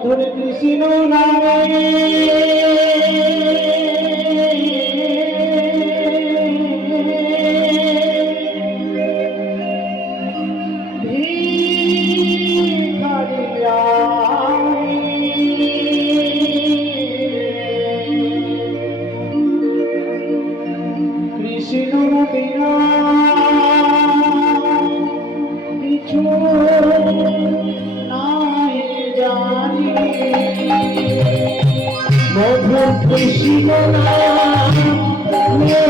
মধুর কৃষ্ণ নামে কৃষ্ণ বিনা কিছু নাই জানি মধুর কৃষ্ণ নামে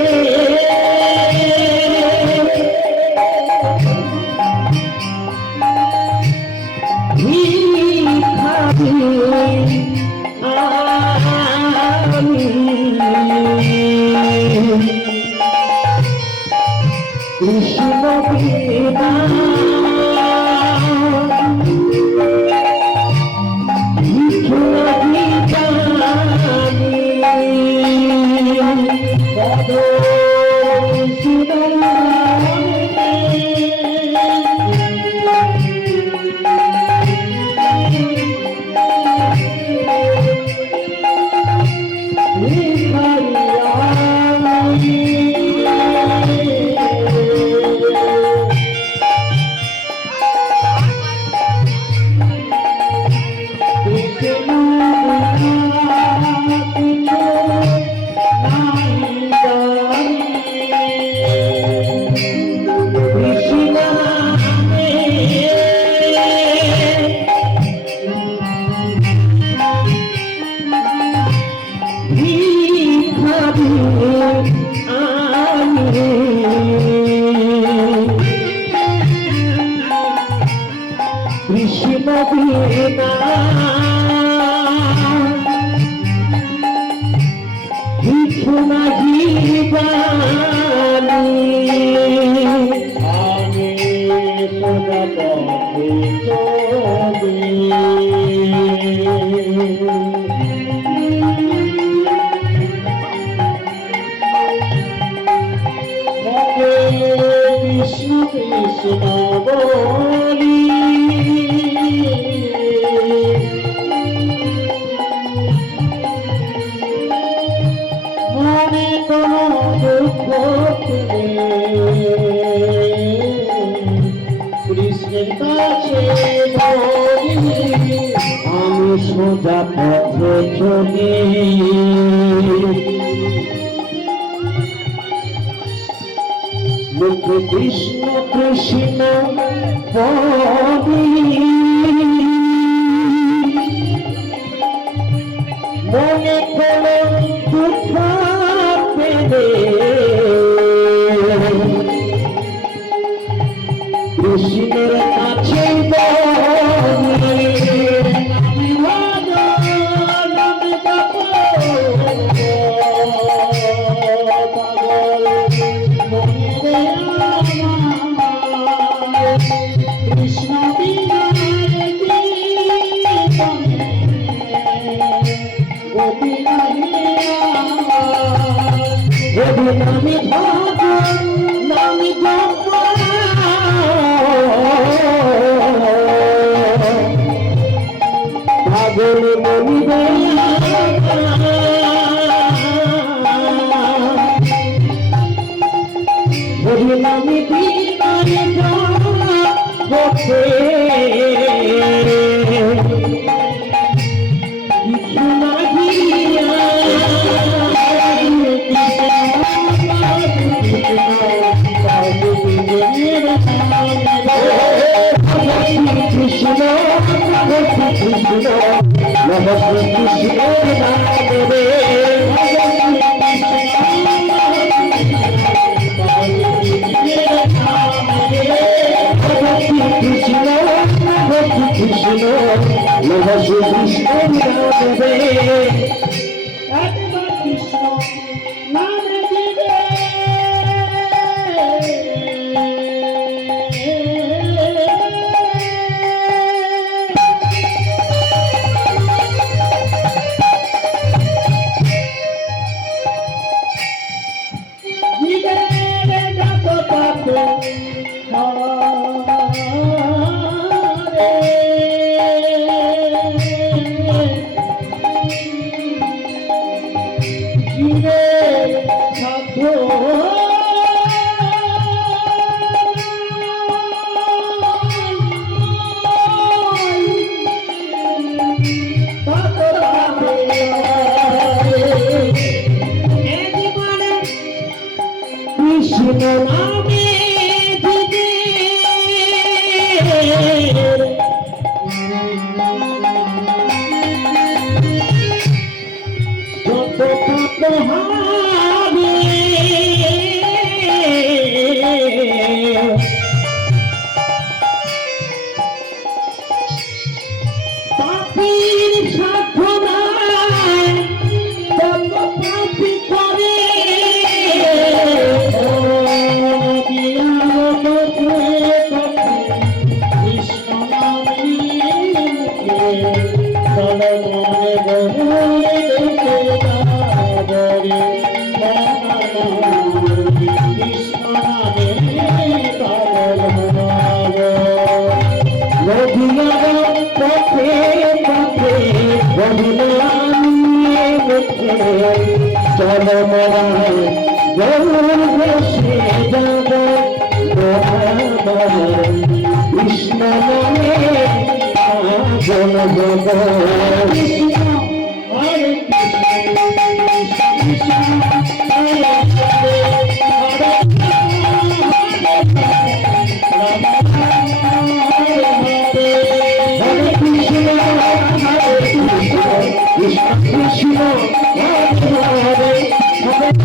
কৃষ্ণ বিনা কিছু নাহি জানি মধুর কৃষ্ণ কৃষ্ণ বিনা কিছু নাহি জানি আমি সোজা পথে চলি কৃষ্ণ কৃষ্ণ বলি মনে কোনো দুঃখ কৃষ্ণের কাছে বলি আমি সোজা পথে চলি মুখে কৃষ্ণ কৃষ্ণ বলি মনে কোনো দুঃখ পেলে কৃষ্ণের কাছে বলি কৃষ্ণ বিনা নামি ভাগ নামি ভাগল মনি নামি বিনারে বসে কিছু নাহি কৃষ্ণ কৃষ্ণ নমস্তে কৃষ্ণ নামে কৃষ্ণ কৃষ্ণ নমস্তে কৃষ্ণ নামে কৃষ্ণ নামে দিয়ার পথে পথে বদলামিয়ে মুখে চলো মোরা গৌর দেশে যাব কৃষ্ণ নামে জন জগ কৃষ্ণ হরে Krishna Hare Hare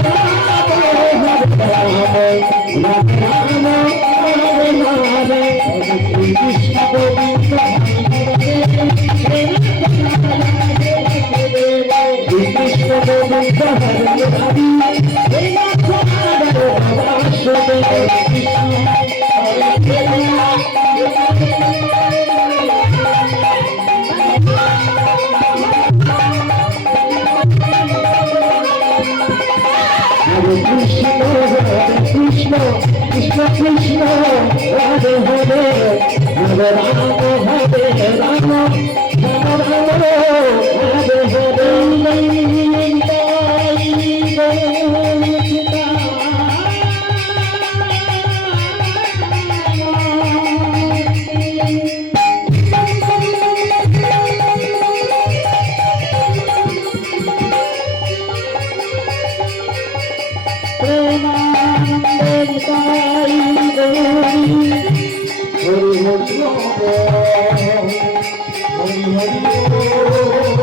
Krishna, Hare Krishna, Krishna Krishna, Hare Hare, Hare Rama, Hare Rama, Rama Rama, Hare Hare. Hari Hari